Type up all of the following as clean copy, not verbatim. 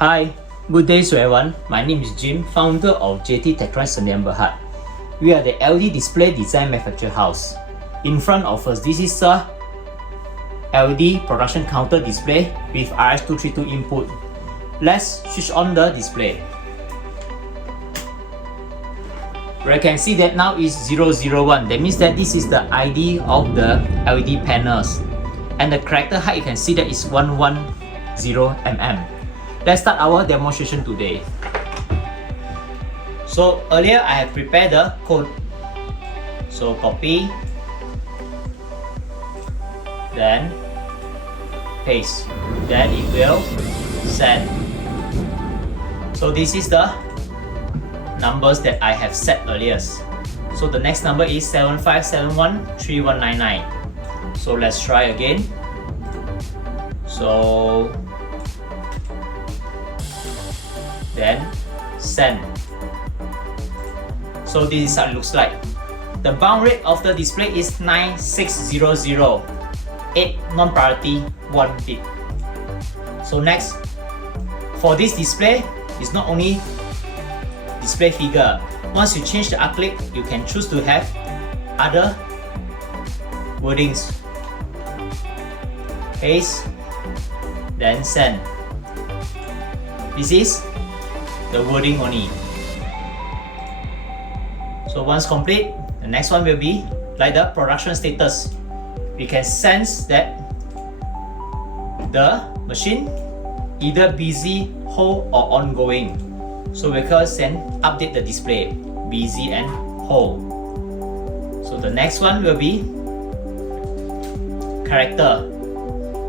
Hi, good day to everyone. My name is Jim, founder of JT Techtronics Sdn Bhd. We are the LED display design manufacturer house. In front of us, this is a LED production counter display with RS232 input. Let's switch on the display. Where you can see that now is 001. That means that this is the ID of the LED panels. And the character height, you can see that is 110 mm. Let's start our demonstration today. So earlier I have prepared the code. So copy, then paste, then it will send. So this is the numbers that I have set earlier. So the next number is 75713199. So let's try again. So then send. So this is how it looks like. The bound rate of the display is 9600, 8 non-priority, 1 bit. So next, for this display, it's not only display figure. Once you change the acrylic, you can choose to have other wordings. Paste, then send. This is the wording only. So once complete, the next one will be like the production status. We can sense that the machine either busy, whole or ongoing. So we can update the display, busy and whole. So the next one will be character.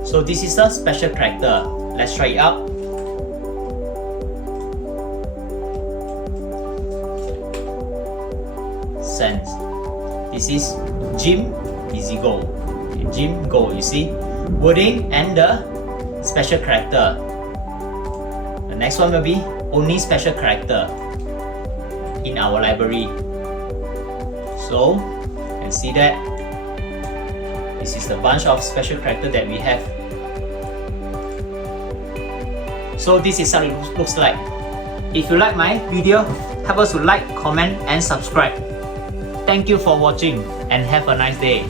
So this is a special character. Let's try it out. Send. This is Jim Busy Go. Jim Go, you see, wording and the special character. The next one will be only special character in our library. So you can see that this is the bunch of special character that we have. So this is how it looks like. If you like my video, help us to like, comment and subscribe. Thank you for watching and have a nice day.